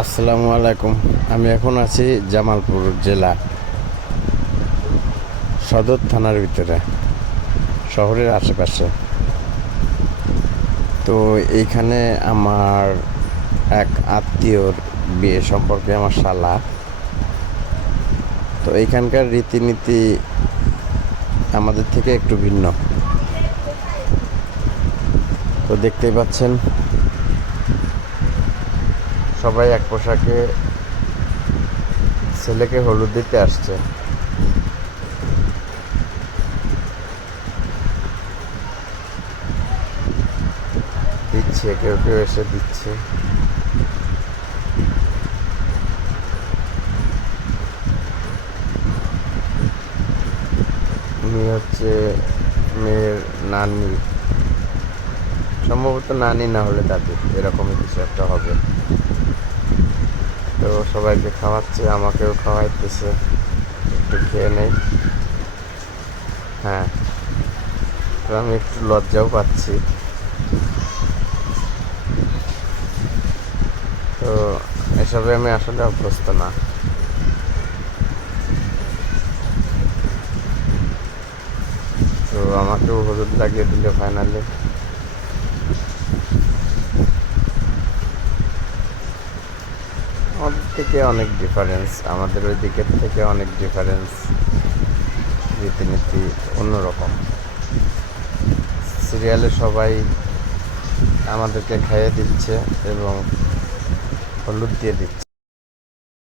আসসালামু আলাইকুম। আমি এখন আছি জামালপুর জেলা সদর থানার ভিতরে, শহরের আশেপাশে। তো এইখানে আমার এক আত্মীয়র বিয়ে সম্পর্কে আমার শালা। তো এইখানকার রীতিনীতি আমাদের থেকে একটু ভিন্ন। তো দেখতেই পাচ্ছেন, সবাই এক পোশাকে ছেলেকে হলুদ দিতে আসছে। দিচ্ছে, কেউ কেউ এসে দিচ্ছে। উনি হচ্ছে মেয়ের নানি, সম্ভবত নানি না হলে দাদি, এরকমই কিছু একটা হবে। তো সবাইকে খাওয়াচ্ছে, আমাকেও খাওয়াইতেছে, একটু খেয়ে নেই। হ্যাঁ, তো আমি একটু লজ্জাও পাচ্ছি। তো এসবে আমি আসলে অভ্যস্ত না। তো আমাকেও হলুদ লাগিয়ে দিলে ফাইনালি। আমাদের থেকে অনেক ডিফারেন্স, আমাদের ওই দিকের থেকে অনেক ডিফারেন্স, রীতিনীতি অন্যরকম। সিরিয়ালে সবাই আমাদেরকে খাইয়ে দিচ্ছে এবং হলুদ দিয়ে দিচ্ছে।